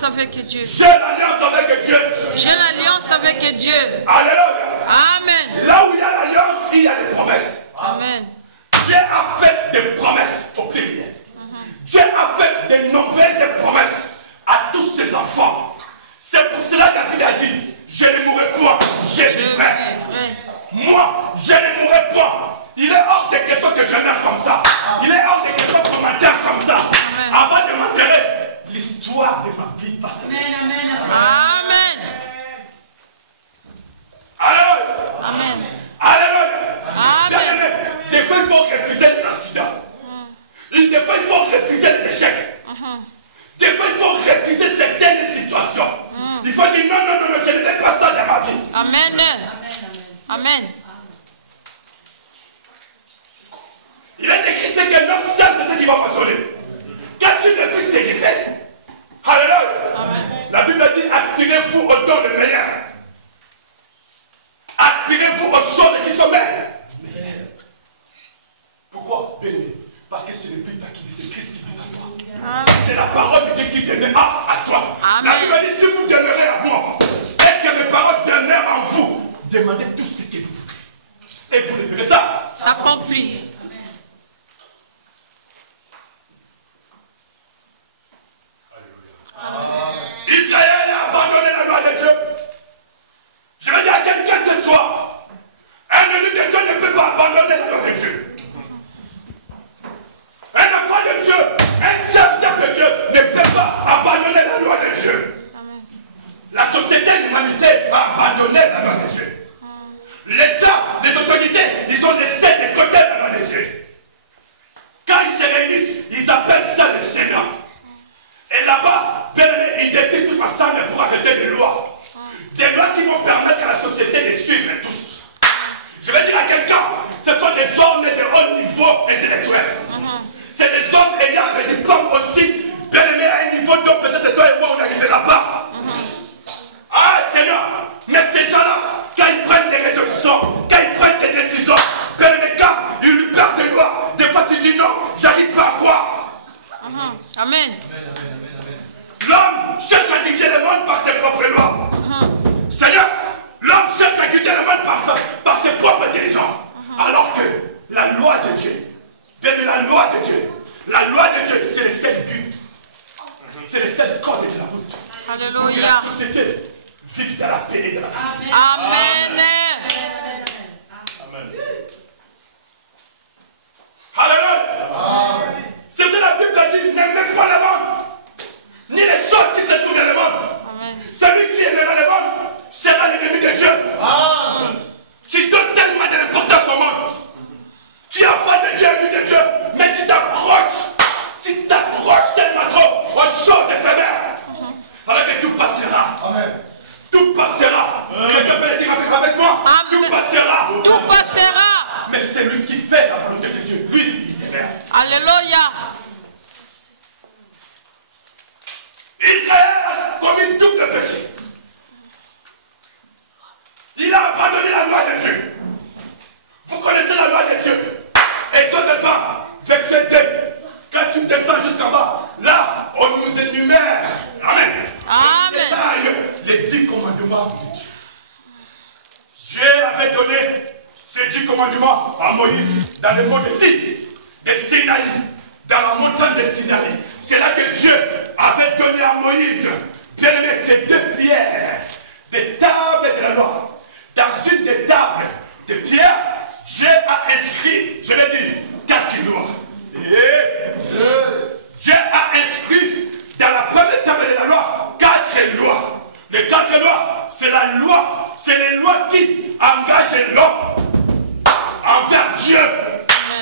l'alliance avec Dieu. J'ai l'alliance avec Dieu. J'ai l'alliance avec Dieu. Alléluia. Amen. Là où il y a l'alliance, il y a des promesses. Amen. Dieu a fait des promesses au pluriel. Dieu a fait de nombreuses promesses à tous ses enfants. C'est pour cela que David a dit, je ne mourrai point, je vivrai. Moi, je ne mourrai point. Il est hors de question que je meure comme ça. Il est hors de question qu'on m'enterre comme ça. Avant de m'enterrer, l'histoire de ma vie va se faire. Amen. Alléluia. Amen. Alléluia. Bien-aimé, des fois il faut refuser les incidents. Des fois il faut refuser les échecs. Des fois il faut refuser certaines situations. Il faut dire non, non, non, non, je ne fais pas ça dans ma vie. Amen. Amen. Il est écrit c'est qu'un homme seul, c'est ce qui va m'assurer. Quand tu refuses tes richesses, alléluia. La Bible dit aspirez-vous au don de meilleur. Aspirez-vous aux choses qui sont meilleures. Pourquoi, bien-aimé? Parce que ce n'est plus ta qui dit, c'est Christ qui vit à toi. C'est la parole de Dieu qui demeure à toi. Amen. La Bible dit, si vous demeurez à moi, et que mes paroles demeurent en vous, demandez tout ce que vous voulez. Et vous le verrez ça. S'accomplit. Israël a abandonné la loi de Dieu. Je veux dire à quelqu'un ce soir, un élu de Dieu ne peut pas abandonner la loi de Dieu. Un enfant de Dieu, un serviteur de Dieu ne peut pas abandonner la loi de Dieu. La société, l'humanité a abandonné la loi de Dieu. L'État, les autorités, ils ont laissé de côté la loi de Dieu. Quand ils se réunissent, ils appellent ça le Sénat. Et là-bas, ils décident tous ensemble pour arrêter des lois. Des lois qui vont permettre à la société de suivre tous. Je vais dire à quelqu'un, ce sont des hommes de haut niveau intellectuel. C'est des hommes ayant des diplômes aussi, bien aimés à un niveau dont peut-être toi et moi on n'arrivera pas. Ah Seigneur, mais ces gens-là, quand ils prennent des résolutions, quand ils prennent des décisions, bien aimés, quand ils lui perdent des lois, des fois tu dis non, j'arrive pas à croire. Amen. L'homme cherche à diriger le monde par ses propres lois. Seigneur, l'homme cherche à guider le monde par ses propres intelligences. Alors que la loi de Dieu, bien la loi de Dieu, c'est le seul but. C'est le seul code de la route. Alléluia. Pour que la société vive dans la paix et dans la paix. Amen. Amen. Alléluia. C'est que la Bible a dit, n'aimez pas le monde, ni les choses qui se trouvent dans le monde. Celui qui aimera le monde sera l'ennemi de Dieu. Tu donnes tellement de l'importance au monde. Tu as faim de Dieu, ennemi de Dieu, mais tu t'approches tellement trop aux choses éphémères. Alors que tout passera. Tout passera. Quelqu'un peut le dire avec moi. Tout passera. Tout passera. Mais c'est lui qui fait la volonté de Dieu. Lui, il demeure. Alléluia. Israël a commis double péché. Il a abandonné la loi de Dieu. Vous connaissez la loi de Dieu. Exode 20, verset 2. Quand tu descends jusqu'en bas, là, on nous énumère. Amen. Amen. Détail les 10 commandements de Dieu. Dieu avait donné ces 10 commandements à Moïse dans le mont de Sinaï, dans la montagne de Sinaï. C'est là que Dieu avait donné à Moïse, bien aimé, ces 2 pierres, des tables de la loi. Dans une des tables de pierre, Dieu a inscrit, je l'ai dit, 4 lois. Dieu a inscrit dans la première table de la loi 4 lois. Les 4 lois, c'est la loi, c'est les lois qui engagent l'homme envers Dieu.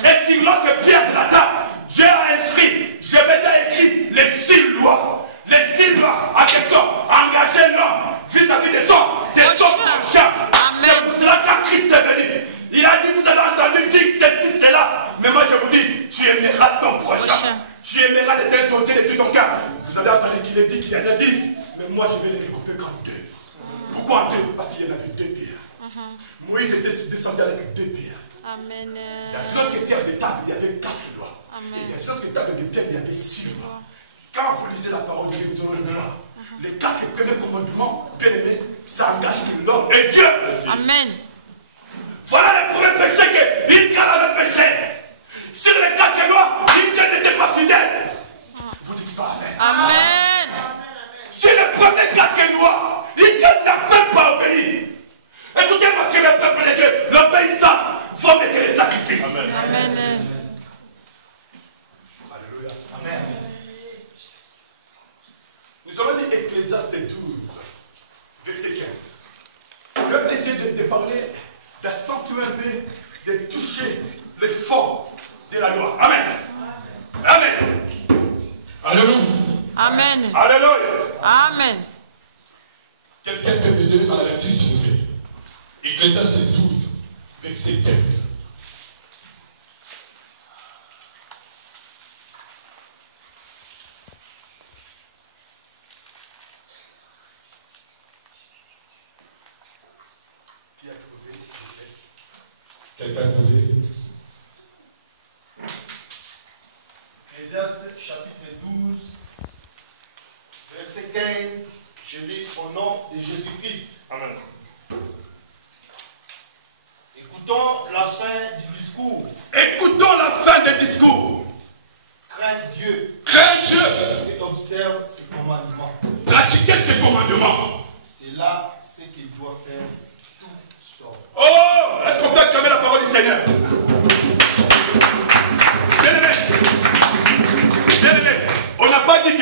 Et sur l'autre pierre de la table, Dieu a inscrit, je vais dire écrit les 6 lois. Les 6 lois à question engager l'homme vis-à-vis des hommes prochains. C'est pour cela quand Christ est venu, il a dit, vous avez entendu dire ceci, cela. Mais moi je vous dis, tu aimeras ton prochain. Tu aimeras de tel côté de tout ton cœur. Vous avez entendu qu'il a dit qu'il y en a 10. Mais moi je vais les recouper comme 2. Pourquoi en 2? Parce qu'il y en avait 2 pierres. Moïse était descendu avec 2 pierres. Amen. Dans une autre terre de table, il y avait 4 lois. Et dans une autre table de pierre, il y avait 6 lois. Quand vous lisez la parole de Dieu, vous allez le voir. Les 4 premiers commandements, bien aimés, ça engage l'homme et Dieu. Amen. Voilà le premier péché que Israël avait péché. Sur les 4 lois, Israël n'était pas fidèle. Vous dites pas Amen. Amen. Sur les premières 4 lois, Israël n'a même pas obéi. Écoutez-moi que le peuple de Dieu, l'obéissance va mettre les sacrifices. Amen. Amen. Alléluia. Amen. Nous allons lire Ecclésiaste 12, verset 15. Je vais essayer de parler, d'accentuer un peu, de toucher le fond de la loi. Amen. Amen. Alléluia. Amen. Alléluia. Amen. Quelqu'un peut me donner à la lecture, s'il vous plaît. Ecclésiaste 12, verset 15. Quelqu'un a posé. Ecclésiaste chapitre 12, verset 15, je lis au nom de Jésus-Christ. Amen. Écoutons la fin du discours. Écoutons la fin du discours. Crains Dieu Crains Dieu. et observe ses commandements. Pratiquez ses commandements. C'est là ce qu'il doit faire tout homme. Oh, est-ce qu'on peut acclamer la parole du Seigneur? Bien-aimé, on n'a pas dit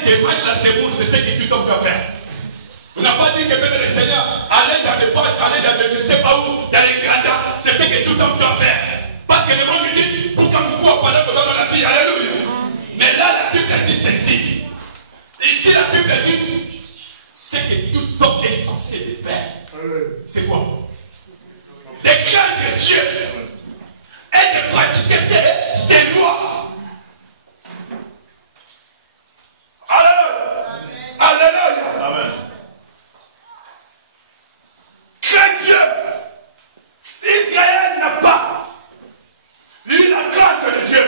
que marche la seconde, c'est ce que tout homme doit faire. On n'a pas dit que même le Seigneur allait dans les poches, allait dans les je ne sais pas où, dans les gradins, c'est ce que tout homme doit faire. Parce que le monde lui dit, pour qu'un beaucoup a parlé, nous allons la dire, alléluia. Mais là, la Bible dit ceci. Ici, la Bible dit, ce que tout homme est censé faire. C'est quoi? De craindre Dieu et de pratiquer ses lois. Alléluia. Alléluia. Amen. Crains Dieu. Israël n'a pas eu la crainte de Dieu.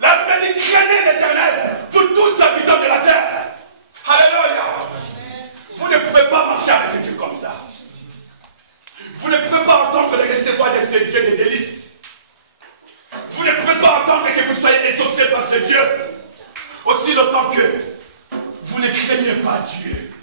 La Bible dit craignez l'Éternel, vous tous habitants de la terre. Alléluia. Vous ne pouvez pas marcher avec Dieu comme ça. Vous ne pouvez pas entendre le recevoir de ce Dieu des délices. Vous ne pouvez pas entendre que vous soyez exaucés par ce Dieu. Aussi longtemps que vous ne craignez pas Dieu.